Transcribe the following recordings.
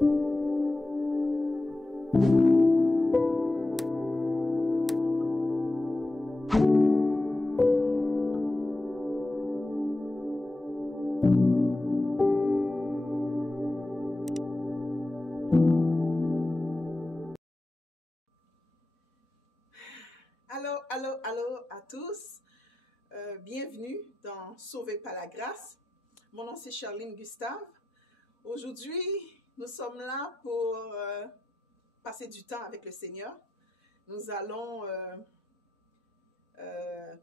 Allô à tous. Bienvenue dans Sauvé par la grâce. Mon nom c'est Charline Gustave. Aujourd'hui, nous sommes là pour passer du temps avec le Seigneur. Nous allons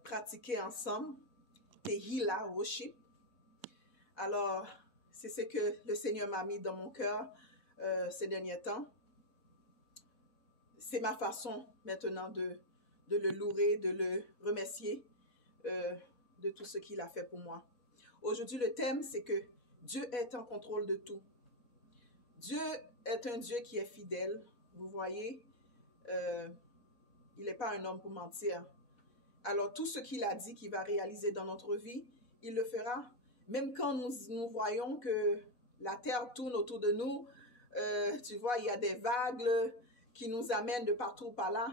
pratiquer ensemble Tehillah Worship. Alors, c'est ce que le Seigneur m'a mis dans mon cœur ces derniers temps. C'est ma façon maintenant de le louer, de le remercier de tout ce qu'il a fait pour moi. Aujourd'hui, le thème, c'est que Dieu est en contrôle de tout. Dieu est un Dieu qui est fidèle. Vous voyez, il n'est pas un homme pour mentir. Alors, tout ce qu'il a dit qu'il va réaliser dans notre vie, il le fera. Même quand nous voyons que la terre tourne autour de nous, tu vois, il y a des vagues qui nous amènent de partout par là.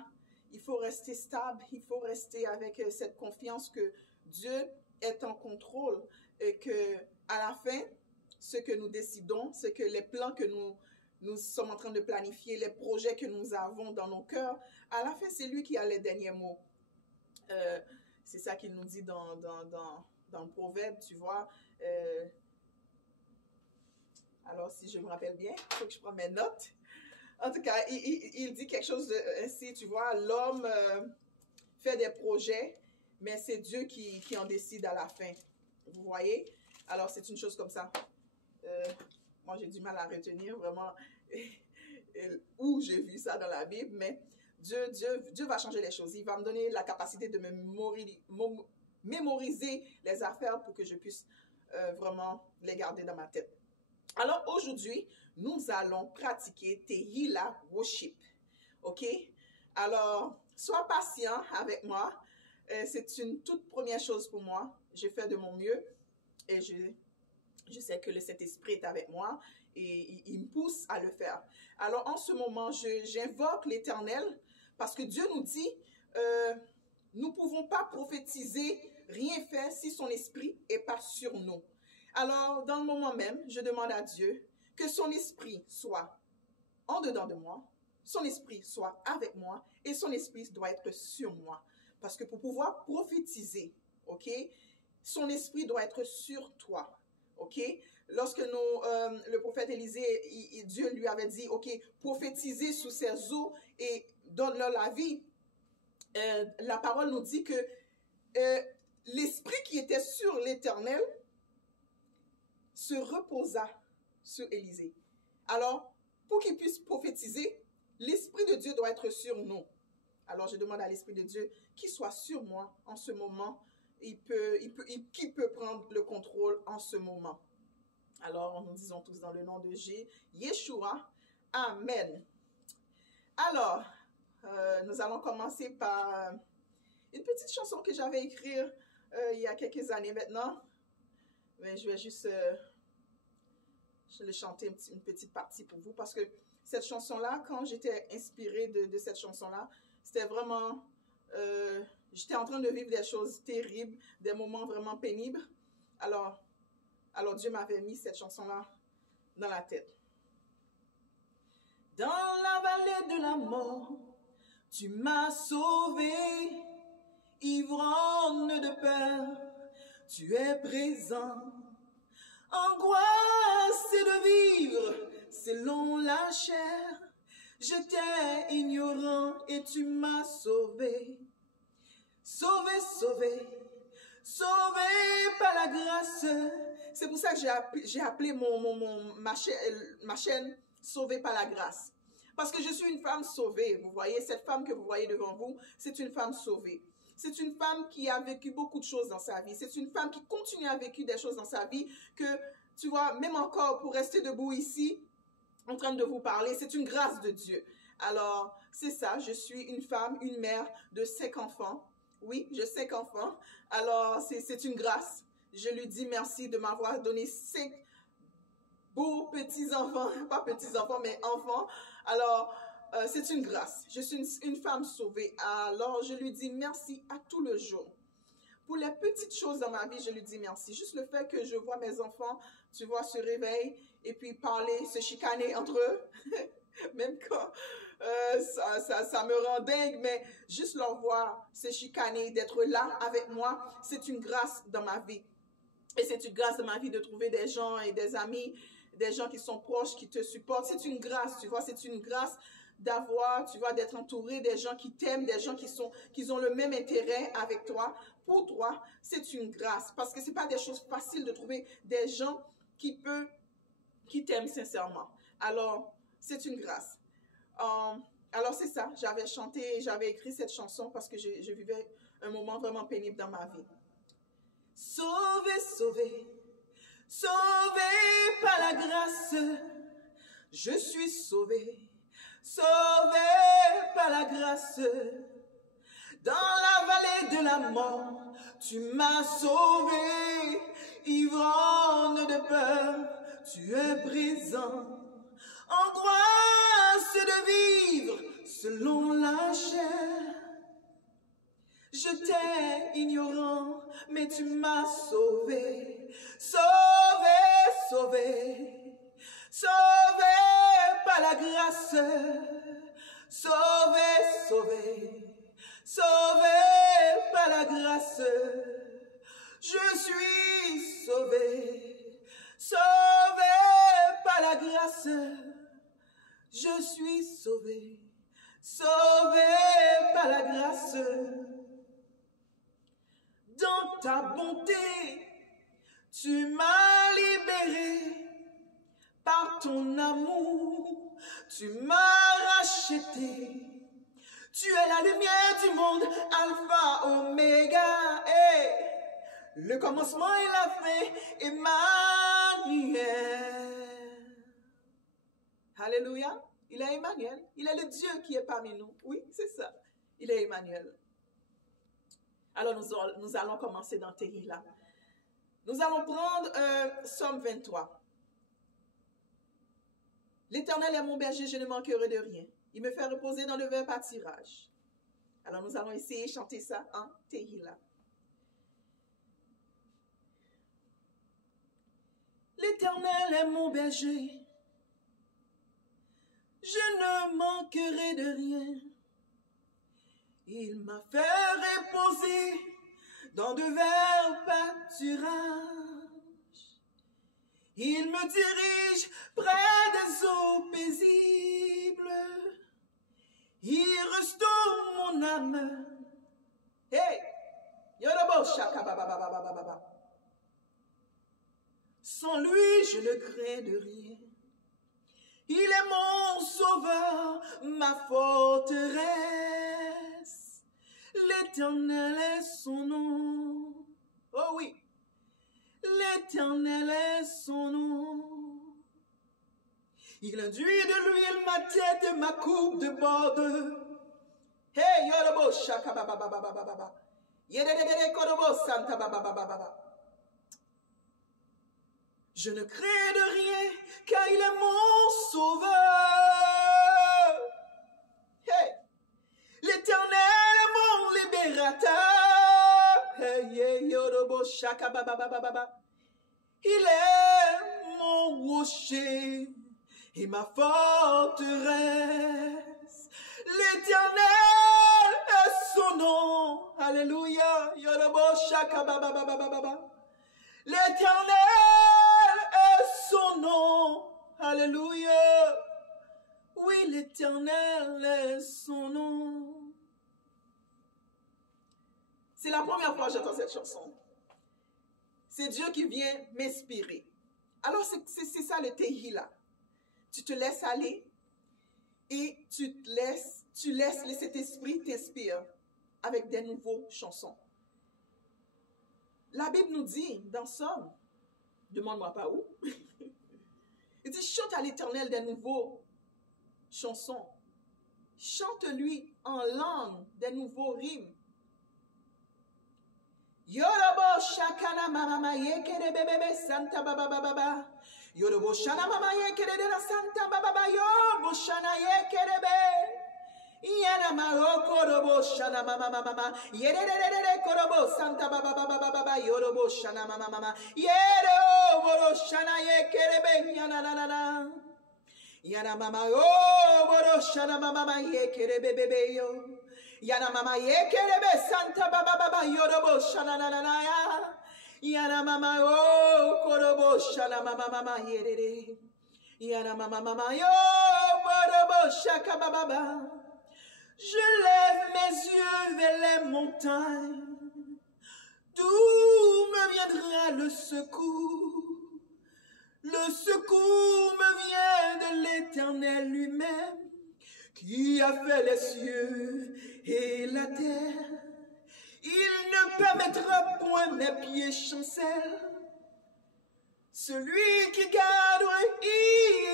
Il faut rester stable, il faut rester avec cette confiance que Dieu est en contrôle et que à la fin, ce que nous décidons, ce que les plans que nous sommes en train de planifier, les projets que nous avons dans nos cœurs, à la fin, c'est lui qui a les derniers mots. C'est ça qu'il nous dit dans le proverbe, tu vois. Alors, si je me rappelle bien, il faut que je prenne mes notes. En tout cas, il dit quelque chose ainsi, tu vois, l'homme fait des projets, mais c'est Dieu qui en décide à la fin. Vous voyez? Alors, c'est une chose comme ça. Moi, j'ai du mal à retenir vraiment où j'ai vu ça dans la Bible, mais Dieu va changer les choses. Il va me donner la capacité de mémoriser les affaires pour que je puisse vraiment les garder dans ma tête. Alors, aujourd'hui, nous allons pratiquer Tehillah Worship. OK? Alors, sois patient avec moi. C'est une toute première chose pour moi. Je fais de mon mieux et je sais que le Saint-Esprit est avec moi et il me pousse à le faire. Alors, en ce moment, j'invoque l'Éternel parce que Dieu nous dit, nous ne pouvons pas prophétiser, rien faire si son Esprit n'est pas sur nous. Alors, dans le moment même, je demande à Dieu que son esprit soit en dedans de moi, son esprit soit avec moi et son esprit doit être sur moi. Parce que pour pouvoir prophétiser, ok, son esprit doit être sur toi, ok. Lorsque le prophète Élisée, Dieu lui avait dit, ok, prophétisez sous ces eaux et donne-leur la vie. La parole nous dit que l'esprit qui était sur l'Éternel se reposa sur Élisée. Alors, pour qu'il puisse prophétiser, l'Esprit de Dieu doit être sur nous. Alors, je demande à l'Esprit de Dieu qu'il soit sur moi en ce moment. Qui peut prendre le contrôle en ce moment. Alors, nous disons tous dans le nom de Yeshua. Amen. Alors, nous allons commencer par une petite chanson que j'avais écrite il y a quelques années maintenant. Mais je vais juste chanter une petite partie pour vous parce que cette chanson-là, quand j'étais inspirée de cette chanson-là, c'était vraiment, j'étais en train de vivre des choses terribles, des moments vraiment pénibles. Alors Dieu m'avait mis cette chanson-là dans la tête. Dans la vallée de la mort, tu m'as sauvé, ivrogne de peur, tu es présent. Angoisse de vivre selon la chair, j'étais ignorant et tu m'as sauvé. Sauvé, sauvé, sauvé par la grâce. C'est pour ça que j'ai appelé ma chaîne Sauvé par la grâce. Parce que je suis une femme sauvée. Vous voyez, cette femme que vous voyez devant vous, c'est une femme sauvée. C'est une femme qui a vécu beaucoup de choses dans sa vie. C'est une femme qui continue à vivre des choses dans sa vie que, tu vois, même encore pour rester debout ici, en train de vous parler, c'est une grâce de Dieu. Alors, c'est ça, je suis une femme, une mère de 5 enfants. Oui, j'ai 5 enfants. Alors, c'est une grâce. Je lui dis merci de m'avoir donné 5 beaux petits-enfants, pas petits-enfants, mais enfants. Alors, c'est une grâce. Je suis une femme sauvée. Alors, je lui dis merci à tout le jour. Pour les petites choses dans ma vie, je lui dis merci. Juste le fait que je vois mes enfants, tu vois, se réveiller et puis parler, se chicaner entre eux. Même quand ça me rend dingue, mais juste leur voir se chicaner, d'être là avec moi, c'est une grâce dans ma vie. Et c'est une grâce dans ma vie de trouver des gens et des amis, des gens qui sont proches, qui te supportent. C'est une grâce, tu vois, c'est une grâce d'avoir, tu vois, d'être entouré des gens qui t'aiment, des gens qui ont le même intérêt avec toi. Pour toi, c'est une grâce. Parce que ce n'est pas des choses faciles de trouver des gens qui t'aiment sincèrement. Alors, c'est une grâce. Alors, c'est ça. J'avais chanté, j'avais écrit cette chanson parce que je vivais un moment vraiment pénible dans ma vie. Sauvé, sauvé, sauvé par la grâce, je suis sauvé, sauvé par la grâce. Dans la vallée de la mort, tu m'as sauvé, ivrogne de peur, tu es présent. Angoisse de vivre selon la chair. Je t'ai ignorant, mais tu m'as sauvé, sauvé, sauvé, sauvé par la grâce, sauvé, sauvé, sauvé par la grâce. Je suis sauvé, sauvé par la grâce. Je suis sauvé, sauvé par la grâce. Dans ta bonté, tu m'as libéré. Par ton amour, tu m'as racheté. Tu es la lumière du monde, Alpha, Oméga, le commencement et la fin, Emmanuel. Alléluia. Il est Emmanuel. Il est le Dieu qui est parmi nous. Oui, c'est ça. Il est Emmanuel. Alors, nous allons commencer dans Tehillah. Nous allons prendre Somme 23. L'Éternel est mon berger, je ne manquerai de rien. Il me fait reposer dans le vert pâturage. Alors, nous allons essayer de chanter ça en Tehillah. L'Éternel est mon berger, je ne manquerai de rien. Il m'a fait reposer dans de verts pâturages. Il me dirige près des eaux paisibles. Il restaure mon âme. Hey! Yodobo shaka ba ba ba ba ba ba ba. Sans lui, je ne crains de rien. Il est mon sauveur, ma forteresse. L'Éternel est son nom. Oh oui. L'Éternel est son nom. Il induit de l'huile ma tête et ma coupe de borde. Hey, yodobo shaka ba ba ba ba ba ba ba. Yededede kodobo santa ba ba ba ba ba. Je ne crains de rien, car il est mon sauveur. Hey. L'Éternel est mon libérateur. Hey, yeah, yodobo shaka ba ba ba ba ba ba. Il est mon rocher et ma forteresse. L'Éternel est son nom. Alléluia. Yodobo shaka ba ba ba ba ba ba. L'Éternel est son nom. Alléluia. Oui, l'Éternel est son nom. C'est la première fois que j'entends cette chanson. C'est Dieu qui vient m'inspirer. Alors, c'est ça le Tehillah. Tu te laisses aller et tu laisses cet esprit t'inspire avec des nouveaux chansons. La Bible nous dit dans Somme, demande-moi pas où, il dit chante à l'Éternel des nouveaux chansons. Chante-lui en langue des nouveaux rimes. Yorobo shakana mama yekere bebebe santa baba baba baba. Yorobo shana mama ye kerebe la santa baba yo boshana ye kerebe. Yana maro korobo shana mama mama yerere korobo santa baba baba yorobo shana mama mama yero boro shana ye kerebe yana na na na yana mama yo boro shana mama mama ye kerebe bebe yo yana mama ye kerebe santa baba yorobo shana na na na ya yana mama yo korobo shana mama mama yerere yana mama mama yo borobo shaka baba. Je lève mes yeux vers les montagnes, d'où me viendra le secours? Le secours me vient de l'Éternel lui-même, qui a fait les cieux et la terre. Il ne permettra point mes pieds chancellent. Celui qui garde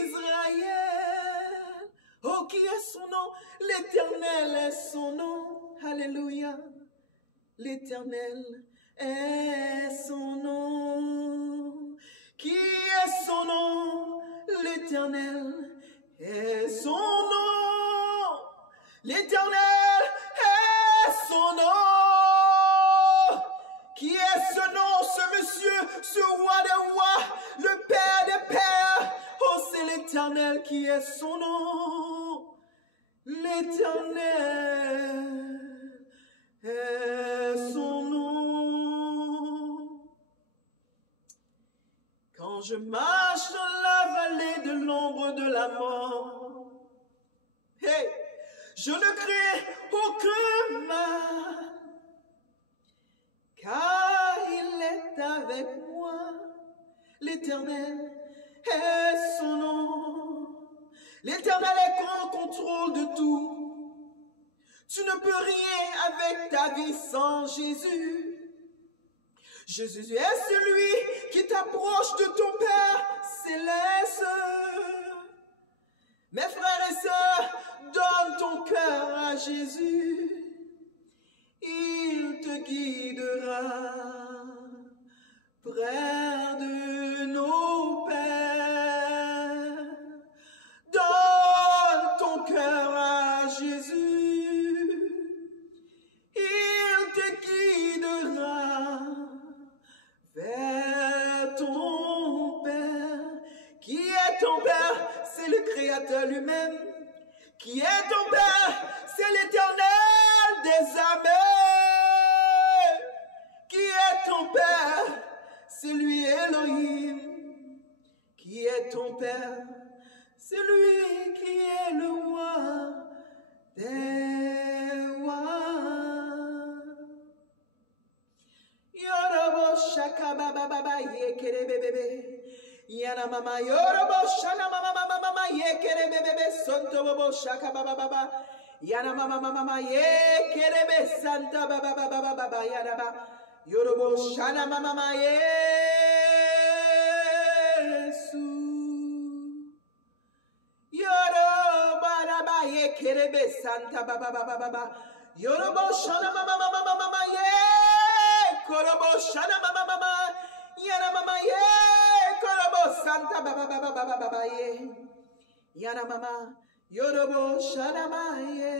Israël. Oh, qui est son nom? L'Éternel est son nom. Alléluia. L'Éternel est son nom. Qui est son nom? L'Éternel est son nom. L'Éternel est son nom. Qui est ce nom, ce monsieur, ce roi des rois, le Père des pères? Oh, c'est l'Éternel qui est son nom. L'Éternel est son nom. Quand je marche dans la vallée de l'ombre de la mort, hey, je ne crains aucun mal, car il est avec moi. L'Éternel est son nom. L'Éternel est en contrôle de tout. Tu ne peux rien avec ta vie sans Jésus. Jésus est celui qui t'approche de ton Père céleste. Mes frères et sœurs, donne ton cœur à Jésus. Il te guidera près de nos pères. Donne ton cœur à Jésus. Il te guidera vers ton Père. Qui est ton Père? C'est le Créateur lui-même. Qui est ton Père? C'est l'Éternel des armées. Qui est ton Père? C'est lui Elohim. Qui est ton Père? C'est lui qui est le roi des rois. Yorobo shaka baba baba yekere bebebe. Yana mama yorobo shana mama mama mama yekere bebebe sonto bobo shaka baba baba. Yana mama mama yekere be santa baba baba baba yana ba. Yorobo shana mama mama Yesu. Yoroba raba yekere be santa baba baba baba. Yorobo shana mama mama mama ye. Korobo shana mama mama. Yana mama ye. Korobo santa baba baba baba baba ye. Yana mama. Yorobo shana mama ye.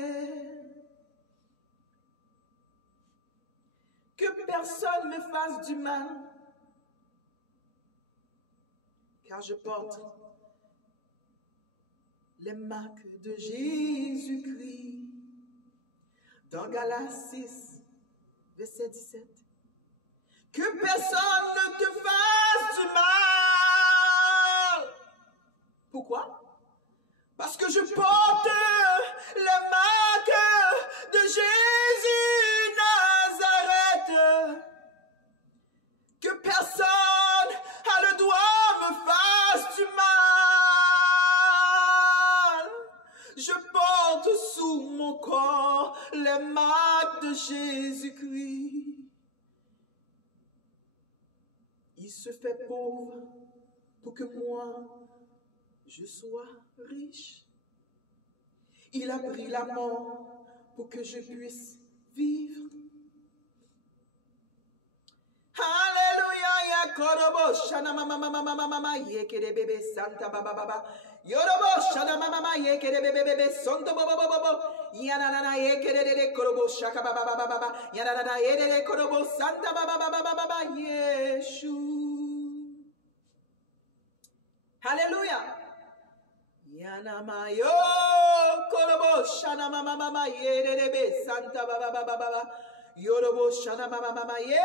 Que personne me fasse du mal, car je porte les marques de Jésus-Christ. Dans Galates 6, verset 17. Que personne ne te fasse du mal. Pourquoi? Parce que je porte les marques de Jésus Nazareth. Que personne à le doigt me fasse du mal. Je porte sous mon corps les marques de Jésus-Christ. Il se fait pauvre pour que moi, je sois riche. Il a pris la mort pour que je puisse vivre. Alléluia, korobo shana mama mama mama mama yekere bebe santa baba baba. Yorobo shana mama mama yekere bebe bebe sonto baba baba baba. Yanana yekere de korobo shaka baba baba baba. Yanana yekere korobo santa baba baba baba Yeshu. Hallelujah. Yanama yo korobo shana mama mama yekere santa baba baba baba. Yorobo shana mama mama ye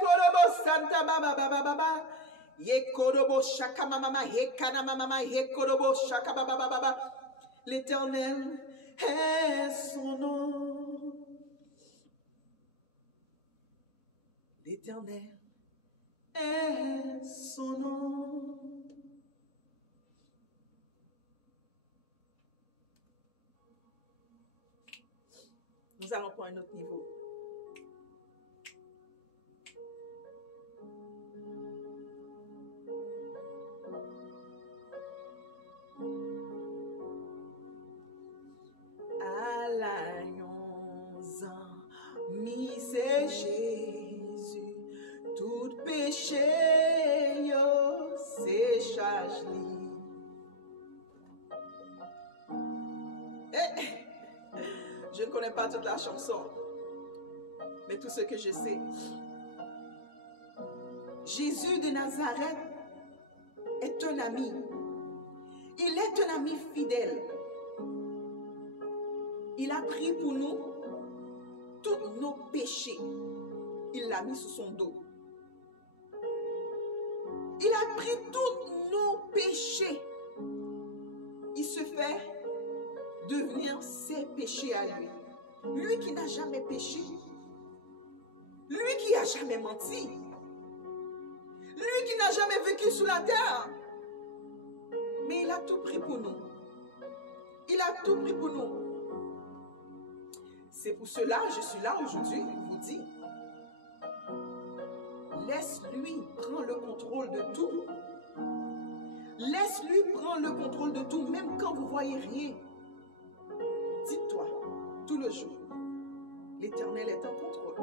korobo santa baba baba baba ye korobo shaka mama mama ye kana mama mama ye korobo shaka baba baba baba. L'Éternel est son nom. L'Éternel est son nom. Nous allons pour un autre niveau. C'est Jésus, tout péché, yo, c'est chargé. Je ne connais pas toute la chanson, mais tout ce que je sais. Jésus de Nazareth est un ami. Il est un ami fidèle. Il a pris pour nous tous nos péchés. Il l'a mis sous son dos. Il a pris tous nos péchés. Il se fait devenir ses péchés à lui. Lui qui n'a jamais péché. Lui qui n'a jamais menti. Lui qui n'a jamais vécu sous la terre. Mais il a tout pris pour nous. Il a tout pris pour nous. C'est pour cela que je suis là aujourd'hui, vous dis. Laisse-lui prendre le contrôle de tout. Laisse-lui prendre le contrôle de tout, même quand vous ne voyez rien. Dites-toi, tout le jour, l'Éternel est en contrôle.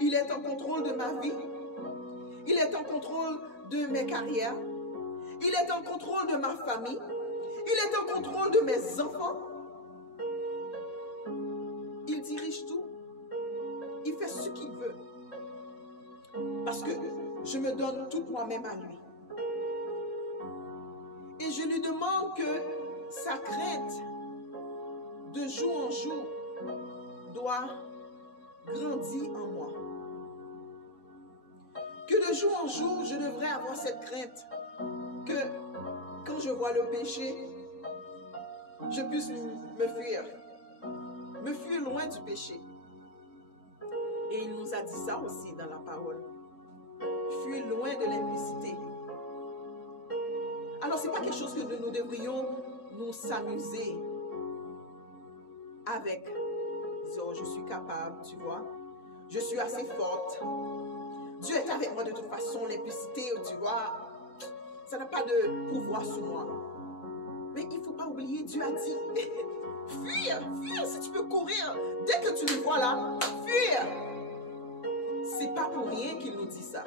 Il est en contrôle de ma vie. Il est en contrôle de mes carrières. Il est en contrôle de ma famille. Il est en contrôle de mes enfants. Il dirige tout. Il fait ce qu'il veut. Parce que je me donne tout moi-même à lui. Et je lui demande que sa crainte, de jour en jour, doit grandir en moi. Que de jour en jour, je devrais avoir cette crainte que quand je vois le péché, je puisse me fuir. Me fuir loin du péché. Et il nous a dit ça aussi dans la parole. Fuir loin de l'impudicité. Alors, ce n'est pas quelque chose que nous devrions nous s'amuser avec. Oh, je suis capable, tu vois. Je suis assez forte. Dieu est avec moi de toute façon. L'impudicité, tu vois, ça n'a pas de pouvoir sur moi. Mais il ne faut pas oublier, Dieu a dit, fuir, fuir, si tu peux courir. Dès que tu le vois là, fuir. C'est pas pour rien qu'il nous dit ça.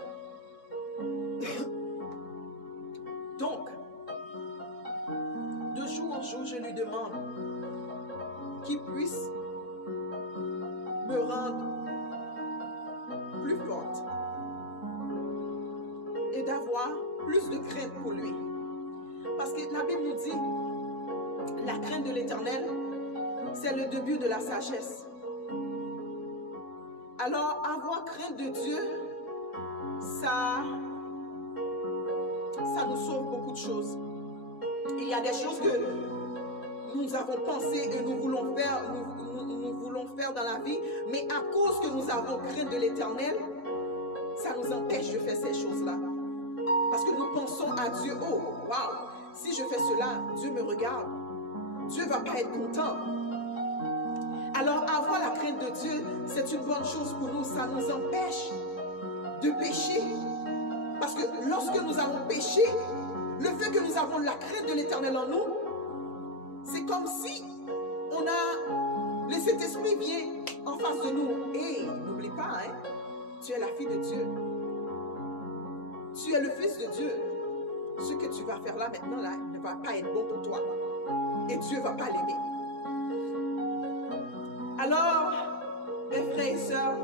Donc, de jour en jour, je lui demande qu'il puisse me rendre plus forte et d'avoir plus de crainte pour lui. Parce que la Bible nous dit, la crainte de l'Éternel, c'est le début de la sagesse. Alors, avoir crainte de Dieu, ça nous sauve beaucoup de choses. Il y a des choses que nous avons pensé et nous voulons faire dans la vie, mais à cause que nous avons crainte de l'Éternel, ça nous empêche de faire ces choses-là. Parce que nous pensons à Dieu, oh, waouh, si je fais cela, Dieu me regarde. Dieu ne va pas être content. Alors, avoir la crainte de Dieu, c'est une bonne chose pour nous. Ça nous empêche de pécher. Parce que lorsque nous avons péché, le fait que nous avons la crainte de l'Éternel en nous, c'est comme si on a le Saint-Esprit vient en face de nous. Et n'oublie pas, hein, tu es la fille de Dieu. Tu es le Fils de Dieu. Ce que tu vas faire là maintenant là, ne va pas être bon pour toi. Et Dieu ne va pas l'aimer. Alors, mes frères et sœurs,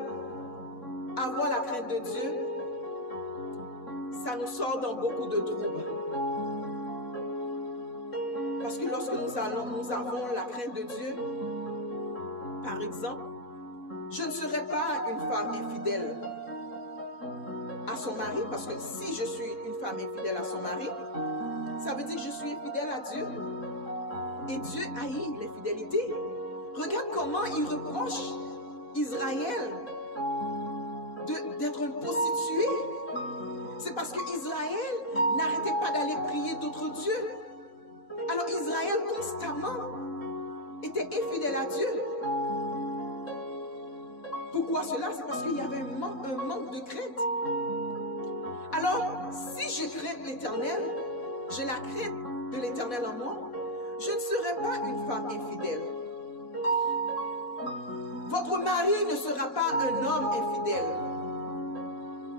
avoir la crainte de Dieu, ça nous sort dans beaucoup de troubles. Parce que lorsque nous avons la crainte de Dieu, par exemple, je ne serai pas une femme infidèle à son mari, parce que si je suis une femme infidèle à son mari, ça veut dire que je suis infidèle à Dieu. Et Dieu haït l'infidélité. Regarde comment il reproche Israël d'être une prostituée. C'est parce qu'Israël n'arrêtait pas d'aller prier d'autres dieux. Alors Israël constamment était infidèle à Dieu. Pourquoi cela? C'est parce qu'il y avait un manque de crainte. Alors, si je crains l'Éternel, j'ai la crainte de l'Éternel en moi, je ne serai pas une femme infidèle. Votre mari ne sera pas un homme infidèle.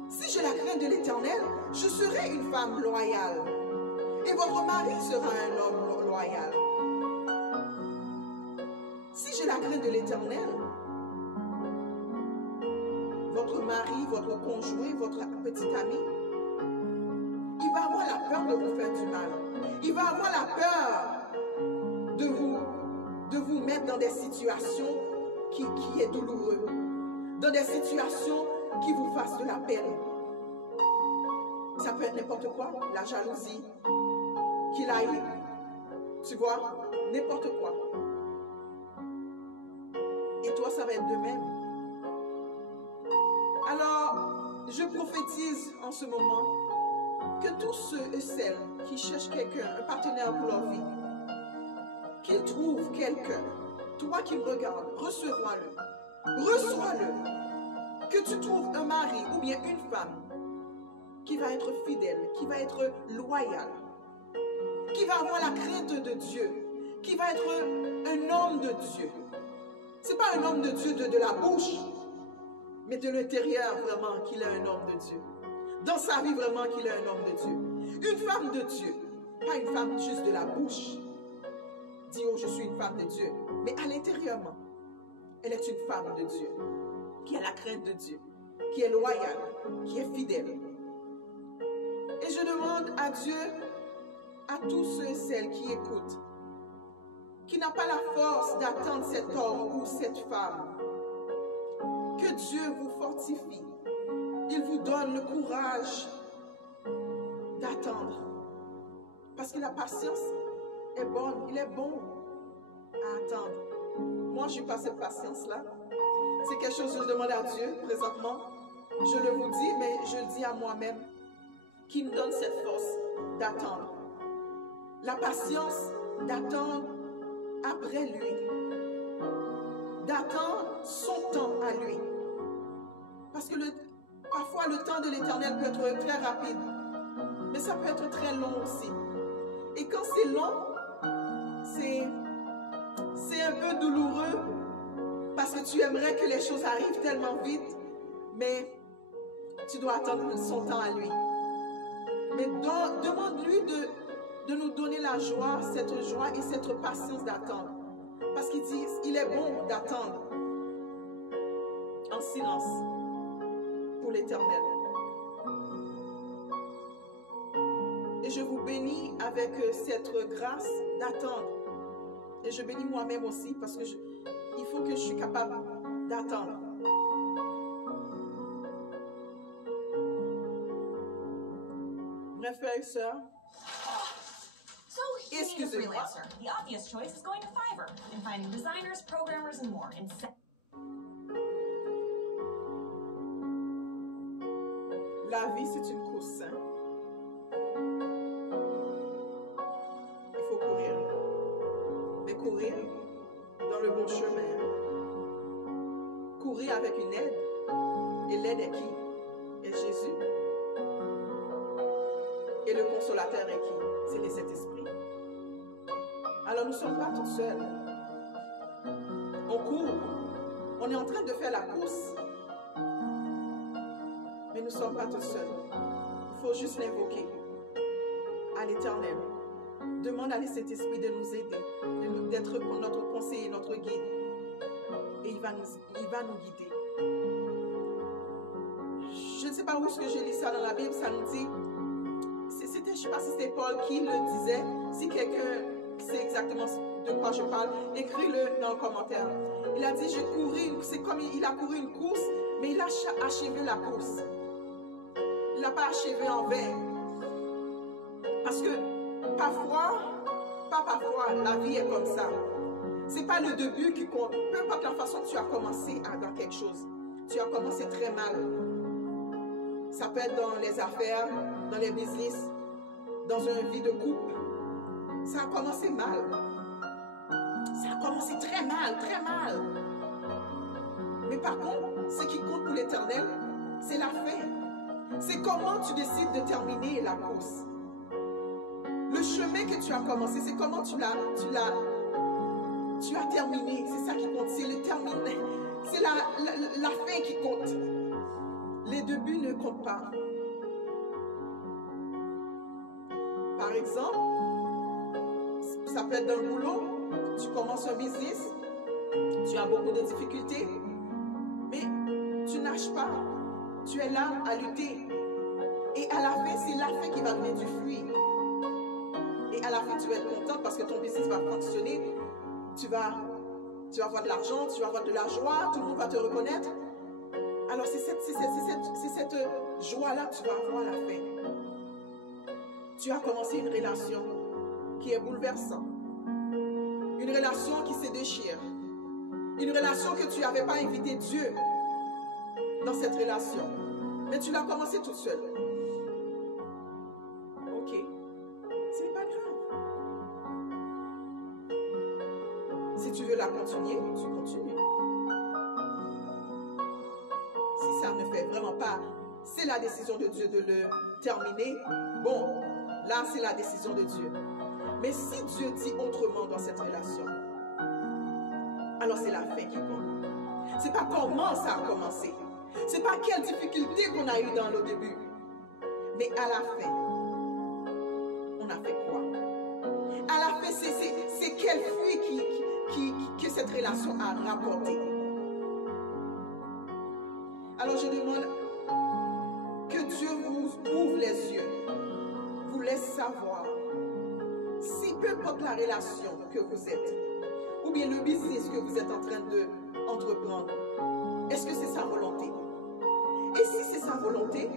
Si j'ai la crainte de l'Éternel, je serai une femme loyale. Et votre mari sera un homme loyal. Si j'ai la crainte de l'Éternel, votre mari, votre conjoint, votre petit ami, il va avoir la peur de vous faire du mal. Il va avoir la peur de vous mettre dans des situations qui est douloureuses, dans des situations qui vous fassent de la peine. Ça peut être n'importe quoi, la jalousie, qu'il a eu, tu vois, n'importe quoi. Et toi, ça va être de même. Alors, je prophétise en ce moment que tous ceux et celles qui cherchent quelqu'un, un partenaire pour leur vie, qu'ils trouvent quelqu'un, toi qui me regardes, reçois-le. Reçois-le. Que tu trouves un mari ou bien une femme qui va être fidèle, qui va être loyal, qui va avoir la crainte de Dieu, qui va être un homme de Dieu. Ce n'est pas un homme de Dieu de la bouche, mais de l'intérieur vraiment qu'il est un homme de Dieu. Dans sa vie vraiment qu'il est un homme de Dieu. Une femme de Dieu, pas une femme juste de la bouche. Dit, oh, je suis une femme de Dieu. Mais à l'intérieurement, elle est une femme de Dieu, qui a la crainte de Dieu, qui est loyale, qui est fidèle. Et je demande à Dieu, à tous ceux et celles qui écoutent, qui n'a pas la force d'attendre cet homme ou cette femme, que Dieu vous fortifie. Il vous donne le courage d'attendre. Parce que la patience est bonne. Il est bon à attendre. Moi, je n'ai pas cette patience-là. C'est quelque chose que je demande à Dieu présentement. Je le vous dis, mais je le dis à moi-même, qui me donne cette force d'attendre. La patience d'attendre après lui. D'attendre son temps à lui. Parce que parfois le temps de l'Éternel peut être très rapide, mais ça peut être très long aussi. Et quand c'est long, c'est un peu douloureux parce que tu aimerais que les choses arrivent tellement vite, mais tu dois attendre son temps à lui. Mais demande-lui de nous donner la joie et cette patience d'attendre. Parce qu'il dit, il est bon d'attendre en silence pour l'Éternel. Et je vous bénis avec cette grâce d'attendre. Et je bénis moi-même aussi parce que il faut que je suis capable d'attendre. Mes frères et sœurs, excusez-moi. The obvious choice is going to Fiverr and finding designers, programmers, and more. La vie, c'est une course. Hein? Il faut courir. Mais courir dans le bon chemin. Courir avec une aide. Et l'aide est qui? Est Jésus. Et le consolateur est qui? C'est le Saint-Esprit. Alors nous ne sommes pas tout seuls. On court. On est en train de faire la course. Mais nous ne sommes pas tout seuls. Il faut juste l'invoquer à l'Éternel. Demande à Saint-Esprit de nous aider, d'être notre conseiller, notre guide. Et il va nous guider. Je ne sais pas où est-ce que j'ai lu ça dans la Bible, ça nous dit, je ne sais pas si c'était Paul qui le disait, si quelqu'un sait exactement de quoi je parle, écris-le dans le commentaire. Il a dit, c'est comme il a couru une course, mais il a achevé la course. Il n'a pas achevé en vain. Parce que parfois, la vie est comme ça. Ce n'est pas le début qui compte. Peu importe la façon que tu as commencé dans quelque chose. Tu as commencé très mal. Ça peut être dans les affaires, dans les business, dans une vie de couple. Ça a commencé mal. Ça a commencé très mal, très mal. Mais par contre, ce qui compte pour l'Éternel, c'est la fin. C'est comment tu décides de terminer la course. Le chemin que tu as commencé, c'est comment tu as terminé. C'est ça qui compte. C'est le terminé. C'est la fin qui compte. Les débuts ne comptent pas. Par exemple, ça peut être dans le boulot. Tu commences un business. Tu as beaucoup de difficultés. Mais tu nâches pas. Tu es là à lutter. Et à la fin, c'est la fin qui va donner du fruit. Et à la fin, tu vas être contente parce que ton business va fonctionner. Tu vas avoir de l'argent, tu vas avoir de la joie, tout le monde va te reconnaître. Alors, c'est cette joie-là que tu vas avoir à la fin. Tu as commencé une relation qui est bouleversante. Une relation qui se déchire. Une relation que tu n'avais pas invité Dieu dans cette relation. Mais tu l'as commencé toute seule. Ok. Ce n'est pas grave. Si tu veux la continuer, tu continues. Si ça ne fait vraiment pas, c'est la décision de Dieu de le terminer. Bon, là c'est la décision de Dieu. Mais si Dieu dit autrement dans cette relation, alors c'est la fin qui compte. C'est pas comment ça a commencé. C'est pas quelle difficulté qu'on a eu dans le début. Mais à la fin, on a fait quoi? À la fin, c'est quel fruit que cette relation a rapporté. Alors je demande que Dieu vous ouvre les yeux, vous laisse savoir si peu importe la relation que vous êtes, ou bien le business que vous êtes en train d'entreprendre, est-ce que c'est sa volonté? Et si c'est sa volonté,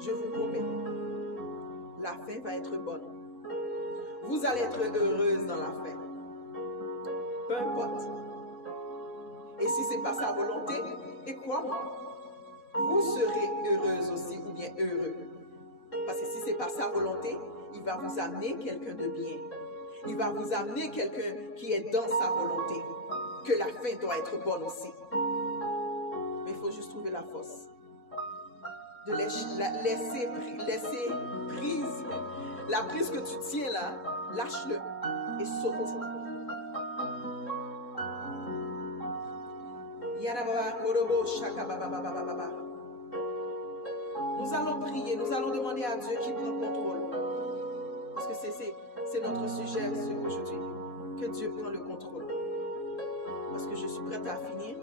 je vous promets, la fin va être bonne. Vous allez être heureuse dans la fin. Peu importe. Et si ce n'est pas sa volonté, et quoi moi? Vous serez heureuse aussi ou bien heureux. Parce que si ce n'est pas sa volonté, il va vous amener quelqu'un de bien. Il va vous amener quelqu'un qui est dans sa volonté. Que la fin doit être bonne aussi. Mais il faut juste trouver la force. De laisser prise. La prise que tu tiens là, lâche-le et saute. Nous allons prier, nous allons demander à Dieu qui prend contrôle. Parce que c'est notre sujet aujourd'hui. Que Dieu prenne le contrôle. Parce que je suis prête à finir.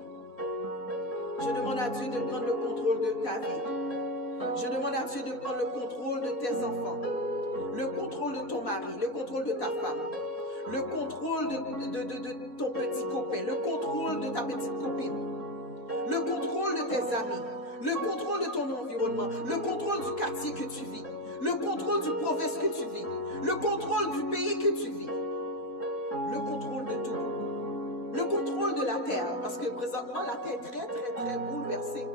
Je demande à Dieu de prendre le contrôle de ta vie. Je demande à Dieu de prendre le contrôle de tes enfants. Le contrôle de ton mari, le contrôle de ta femme. Le contrôle de ton petit copain. Le contrôle de ta petite copine. Le contrôle de tes amis. Le contrôle de ton environnement. Le contrôle du quartier que tu vis. Le contrôle du province que tu vis. Le contrôle du pays que tu vis. Le contrôle de tout. Le contrôle de la terre. Parce que présentement, la terre est très, très, très bouleversée.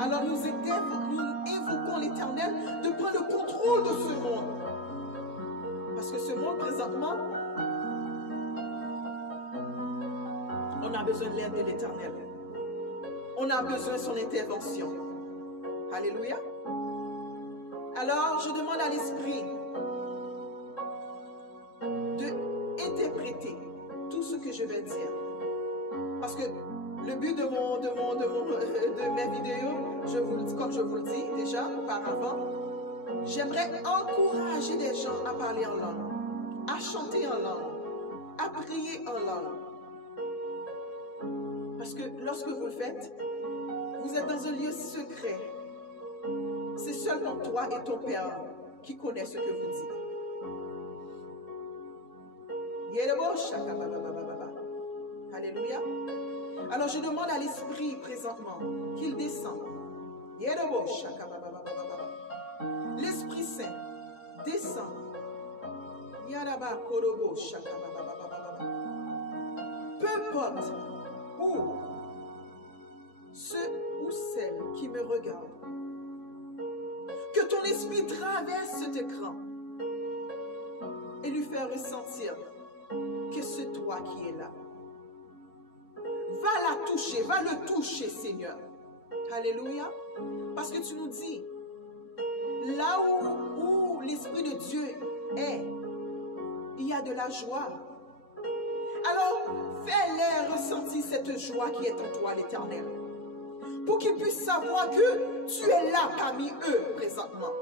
Alors nous évoquons l'Éternel de prendre le contrôle de ce monde. Parce que ce monde, présentement, on a besoin de l'aide de l'Éternel. On a besoin de son intervention. Alléluia. Alors, je demande à l'Esprit d'interpréter tout ce que je vais dire. Parce que le but de mes vidéos, comme je vous le dis déjà auparavant, j'aimerais encourager des gens à parler en langue, à chanter en langue, à prier en langue. Parce que lorsque vous le faites, vous êtes dans un lieu secret. C'est seulement toi et ton Père qui connaissent ce que vous dites. Alléluia. Alors je demande à l'Esprit présentement qu'il descende. L'Esprit Saint descend. Peu importe où ceux ou celles qui me regardent, que ton esprit traverse cet écran et lui faire ressentir que c'est toi qui es là. Va la toucher, va le toucher, Seigneur. Alléluia. Parce que tu nous dis, là où l'Esprit de Dieu est, il y a de la joie. Alors, fais-les ressentir cette joie qui est en toi, l'Éternel. Pour qu'ils puissent savoir que tu es là parmi eux présentement.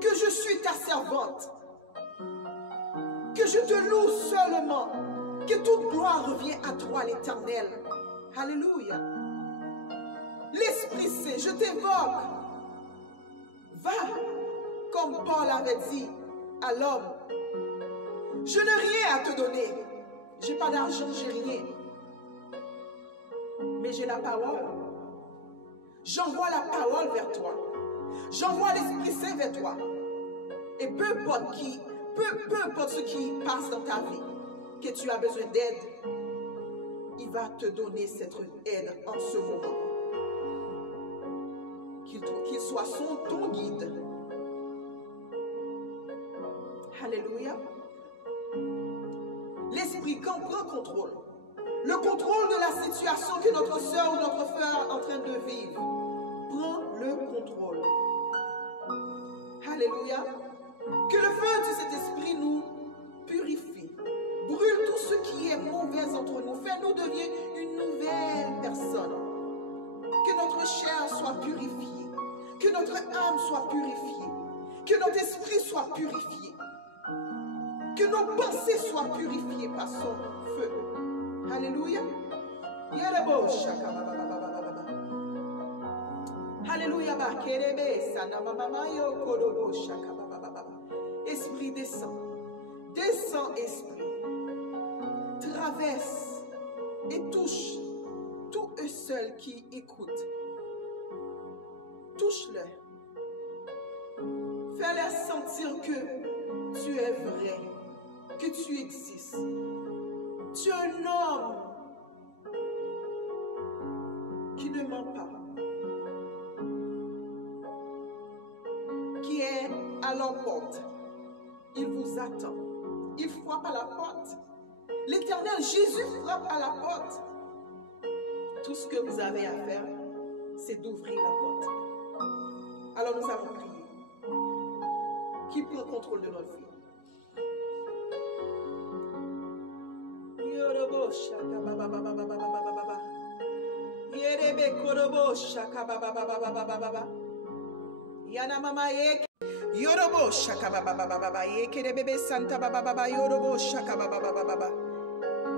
Que je suis ta servante. Que je te loue seulement. Que toute gloire revient à toi, l'Éternel. Alléluia. L'Esprit Saint, je t'évoque. Va, comme Paul avait dit à l'homme. Je n'ai rien à te donner. Je n'ai pas d'argent, j'ai rien. Mais j'ai la parole. J'envoie la parole vers toi. J'envoie l'Esprit Saint vers toi. Et peu importe ce qui passe dans ta vie, que tu as besoin d'aide, il va te donner cette aide en ce moment. Qu'il soit ton guide. Alléluia. L'Esprit prend contrôle. Le contrôle de la situation que notre soeur ou notre frère est en train de vivre. Prends le contrôle. Alléluia. Que le feu de cet esprit nous purifie. Brûle tout ce qui est mauvais entre nous. Fais-nous devenir une nouvelle personne. Que notre chair soit purifiée. Que notre âme soit purifiée. Que notre esprit soit purifié. Que nos pensées soient purifiées par son feu. Alléluia. Alléluia. Esprit descend. Descend, esprit. Traverse et touche tous eux seuls qui écoutent. Touche-les. Fais-les sentir que tu es vrai, que tu existes. Tu es un homme qui ne ment pas, qui est à leur porte. Il vous attend. Il frappe à la porte. L'Éternel Jésus frappe à la porte. Tout ce que vous avez à faire, c'est d'ouvrir la porte. Alors nous avons prié. Qui prend contrôle de notre vie? Yorobo shaka baba baba baba yekere bebe santa baba baba yorobo shaka baba baba baba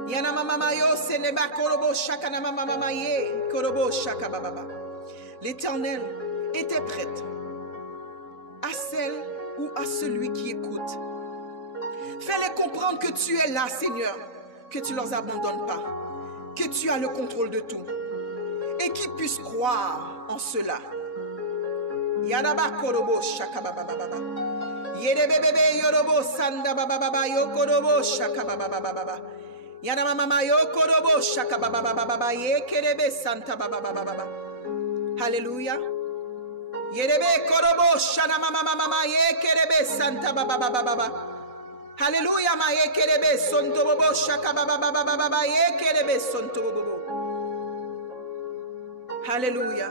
yana mama yo seneba korobo shaka na mama ye korobo shaka baba baba. L'Éternel était prête à celle ou à celui qui écoute. Fais-les comprendre que tu es là, Seigneur, que tu ne leur abandonnes pas, que tu as le contrôle de tout et qu'ils puissent croire en cela. Yaraba korobo shaka baba baba. Yerebebe yorobo sanda baba baba yokorobo shaka baba baba. Yana mama yokorobo shaka baba baba yekerebe santa baba baba. Alléluia. Yerebe korobo shana mama yekerebe santa baba baba. Alléluia ma yekerebe sonto bobo shaka baba baba yekerebe sonto bobo. Alléluia.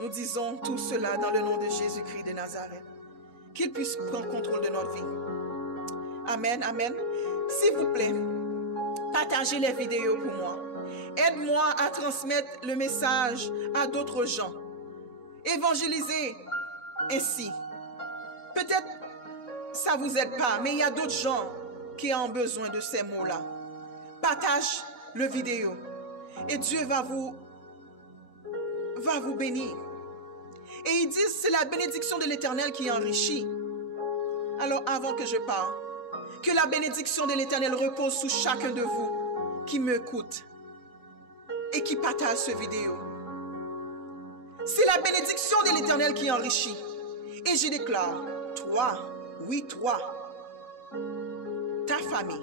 Nous disons tout cela dans le nom de Jésus-Christ de Nazareth. Qu'il puisse prendre contrôle de notre vie. Amen, amen. S'il vous plaît, partagez les vidéos pour moi. Aide-moi à transmettre le message à d'autres gens. Évangéliser ainsi. Peut-être ça ne vous aide pas, mais il y a d'autres gens qui ont besoin de ces mots-là. Partage le vidéo et Dieu va vous bénir. Et ils disent, c'est la bénédiction de l'Éternel qui enrichit. Alors avant que je parle, que la bénédiction de l'Éternel repose sur chacun de vous qui m'écoute et qui partage cette vidéo. C'est la bénédiction de l'Éternel qui enrichit. Et je déclare, toi, oui toi, ta famille,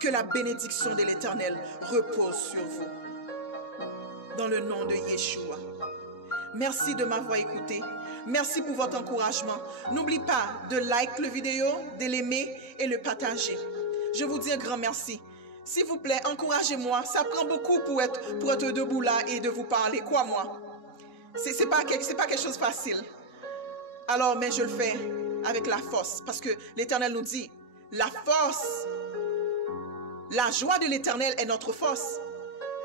que la bénédiction de l'Éternel repose sur vous. Dans le nom de Yeshua. Merci de m'avoir écouté. Merci pour votre encouragement. N'oublie pas de like la vidéo, de l'aimer et le partager. Je vous dis un grand merci. S'il vous plaît, encouragez-moi. Ça prend beaucoup pour être debout là et de vous parler. Quoi, moi? C'est pas quelque chose de facile. Alors, mais je le fais avec la force. Parce que l'Éternel nous dit, la force, la joie de l'Éternel est notre force.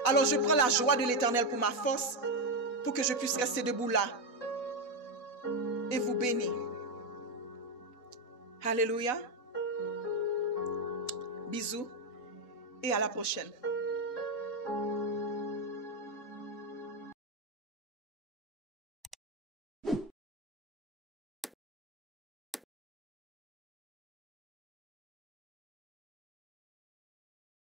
Alors, je prends la joie de l'Éternel pour ma force, pour que je puisse rester debout là et vous bénir. Alléluia. Bisous et à la prochaine.